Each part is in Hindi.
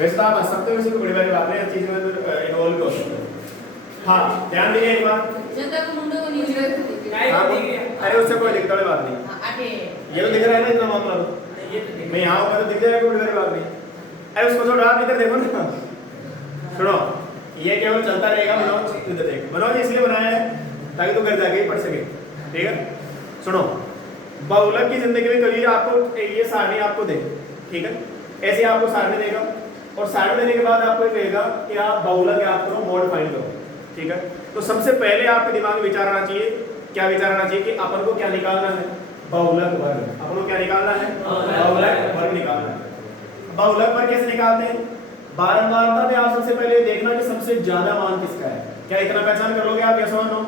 वैसे तो आप हंस सकते हो, वैसे कोई बड़ी वाली बात नहीं, हर चीज में इन्वॉल्व हो सकते हो। हाँ ध्यान दीजिए एक बात। जनता को मुंडो को नहीं हाँ, अरे उससे कोई दिक्कत वाली बात नहीं, ये तो दिख रहा है ना इतना मामला, तो मैं यहाँ होगा तो दिख जाएगा, कोई बड़ी बात नहीं। अरे उसको छोड़ो, आप इधर देखो ना, सुनो ये केवल चलता रहेगा। मनोज इधर देख, मनोज इसलिए बनाया है ताकि तू घर जाके ही पढ़ सके, ठीक है। सुनो, बहुलक की जिंदगी में कभी आपको ये सारणी आपको दे, ठीक है, ऐसे आपको सारणी देगा और सारणी देने के बाद आपको कहेगा कि आप बहुलक याद करो, मोड फाइंड करो, ठीक है। तो सबसे पहले आपके दिमाग में विचार आना चाहिए, क्या विचार आना चाहिए कि अपन को क्या निकालना है, बहुलक वर्ग। अपन को क्या निकालना है, बहुलक वर्ग निकालना है। बहुलक वर्ग कैसे निकालते हैं, बारंबारता में आप सबसे पहले देखना कि सबसे ज्यादा मान किसका है। क्या इतना पहचान कर लोगे आप, यस और नो?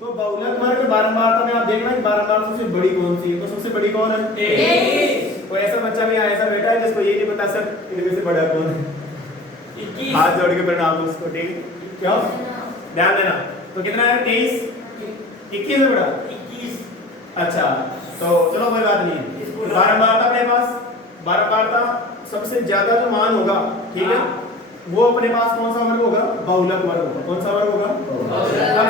तो बहुलक वर्ग बारंबारता में आप देखना कि बारंबारता सबसे बड़ी कौन सी है, तो सबसे बड़ी कौन है? 23। कोई ऐसा बच्चा भी ऐसा बैठा है जिसको ये नहीं पता सर इनमें से बड़ा कौन है? 21। हाथ जोड़ के प्रणाम उसको, ठीक है, क्यों ध्यान देना। तो कितना है 23, 21 से बड़ा 21। अच्छा तो चलो कोई बात नहीं, बारंबारता अपने पास, बारंबारता सबसे ज्यादा जो मान होगा, ठीक है, वो अपने पास कौन सा वर्ग होगा, बहुलक वर्ग होगा। कौन सा वर्ग होगा? अब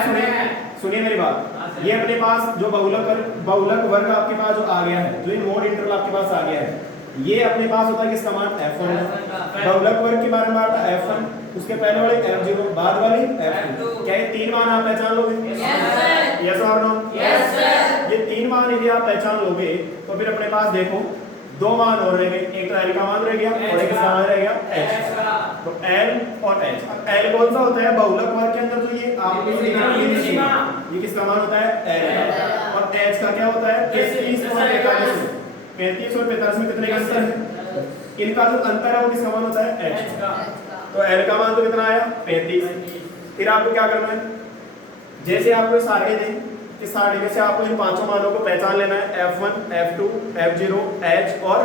सुनिए मेरी बात, ये अपने पास जो बहुलक वर्ग आपके पास जो आ गया है, जो ये मोड इंटरवल आपके पास आ गया है, ये अपने पास होता है किसका मान, f1 है। बहुलक वर्ग की बारंबारता f1, उसके पहले वाले f0, बाद वाली f2। क्या ये तीन मान आप पहचान लोगे? यस और नो? ये तीन मान यदि आप पहचान लोगे तो फिर अपने पास देखो दो मान और रह गए, एक तो l का मान रह गया और एक का मान रह गया h का। तो l और h, अब l कौन सा होता है बहुलक वर्ग के अंदर, जो ये आपको ये किसका मान होता है, l का। और h का क्या होता है, 35 और 45। 35 और 45 में कितने का अंतर है, इनका जो अंतर है वो किसका मान होता है, h का। तो l का मान तो कितना आया, 35। फिर आपको क्या करना है, जैसे आपको सारणी दें, इस सारणी में से आपको इन पांचों मानों को पहचान लेना है, f1, f2, f0, h और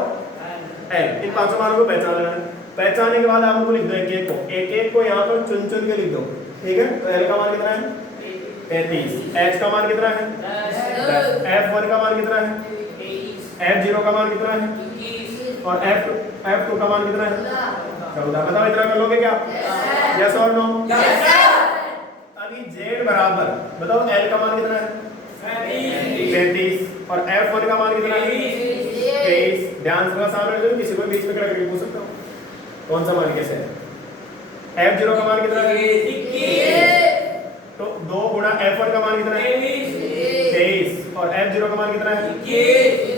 l। इन पांचों मानों को पहचान लेना है। पहचानने के बाद आप उनको लिख दो एक एक को यहाँ पर चुन चुन के लिख दो, ठीक है। तो l का मान कितना है, 33। h का मान कितना है, 10। f1 का मान कितना है, 23। f0 का मान कितना है, 21। और f2 का मान कितना है, 14। बताओ इतना कर लोगे क्या, यस और नो? अभी z बराबर, बताओ l का मान कितना है, 35। और f1 का मान कितना है, 23। ध्यान से सामने जो किसी को बीच में खड़ा करके पूछ सकता हूँ कौन सा मान कैसे है। f0 का मान कितना है, 21। तो 2 गुणा f1 का मान कितना है, 23। और f0 का मान कितना है,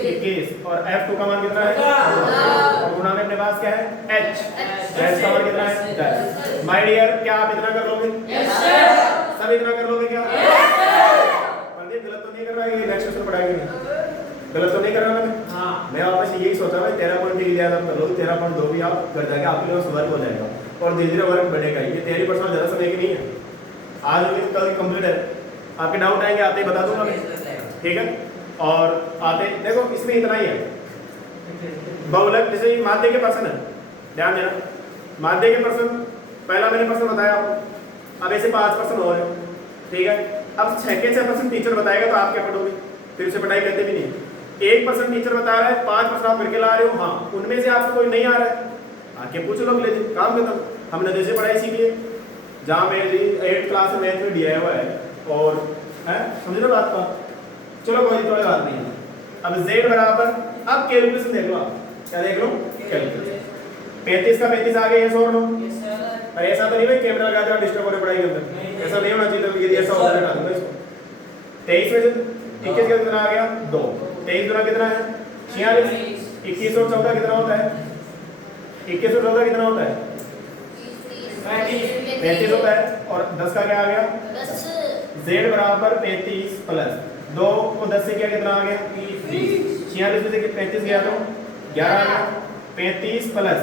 21। और f2 का मान कितना है, और गुणा में अपने पास क्या है, h का मान कितना है, 10। माय डियर, क्या आप इतना कर लोगे? सब इतना कर लोगे क्या? प्रदीप गलत तो नहीं कर रहा है, ये नेक्स्ट क्वेश्चन पढ़ाएंगे, गलत तो नहीं कर रहा मैं? हाँ। मैं वापस यही सोचा भाई 13.3 लिया था, कर लो 13.2 भी आप कर जाएगा, आपके लिए वर्क हो जाएगा और धीरे धीरे वर्क बढ़ेगा। ये तैयारी पर्सनल ज़्यादा समय की नहीं है, आज नहीं कल कंप्लीट है। आपके डाउट आएंगे आते ही बता दूंगा मैं, ठीक है। और आते देखो इसमें इतना ही है, बहुलक जैसे माध्य के प्रश्न है, ध्यान देना माध्य के प्रश्न, पहला मैंने प्रश्न बताया आपको, अब ऐसे 5 प्रश्न और है, ठीक है। अब 6 के 6 प्रश्न टीचर बताएगा तो आप क्या पढ़ोगे, फिर से पढ़ाई करते भी नहीं। 1% टीचर बता रहा है, 5 प्रश्न आप करके ला रहे हो, हाँ उनमें से आपको कोई नहीं आ रहा है आके पूछ लो, अगले दिन काम खत्म। हमने जैसे पढ़ाई सीखी है, जहाँ मेरी 8th क्लास में मैथ में दिया हुआ है, और है समझे ना बात का, चलो कोई थोड़ी बात नहीं है। अब z बराबर, अब कैलकुलेशन देख लो, आप क्या देख लो, कैलकुलेशन 35 का 35 आ गया, ये सो लो। और ऐसा तो नहीं भाई कैमरा लगा कर डिस्टर्ब हो रहे पढ़ाई के अंदर, ऐसा नहीं होना चाहिए। तो यदि ऐसा होता है हटा दूंगा इसको। 23 में से 21 का कितना आ गया, 2। 23 गुना कितना है, 46। 21 और 14 कितना होता है, 21 और 14 कितना होता है, 35 होता है। और 10 का क्या आ गया, z बराबर 35 प्लस 2 को 10 से क्या कितना आ गया, 20। 46 में से 35 गया तो 11 आ गया। 35 प्लस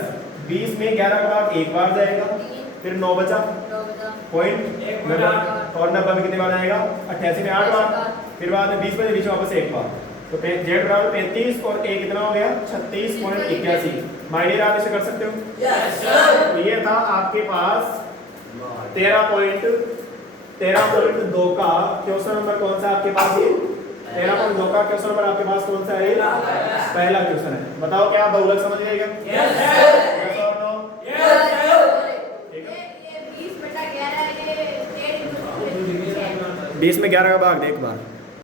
20 में 11 का भाग एक बार जाएगा, फिर 9 बचा पॉइंट 90। और 90 में कितने बार आएगा, 88 में 8 बार, फिर बाद में 20 में बीच वापस एक बार। तो z बराबर 35 और a कितना हो गया, 36.81। माय डियर, आप इसे कर सकते हो? Yes sir. तो ये था आपके पास 13.2 का क्वेश्चन नंबर कौन सा आपके पास है, 13.2 का क्वेश्चन नंबर आपके पास कौन सा है, पहला क्वेश्चन है। बताओ क्या आप बहुलक समझ गए क्या? Yes sir. 20 में 11 का भाग दे एक बार।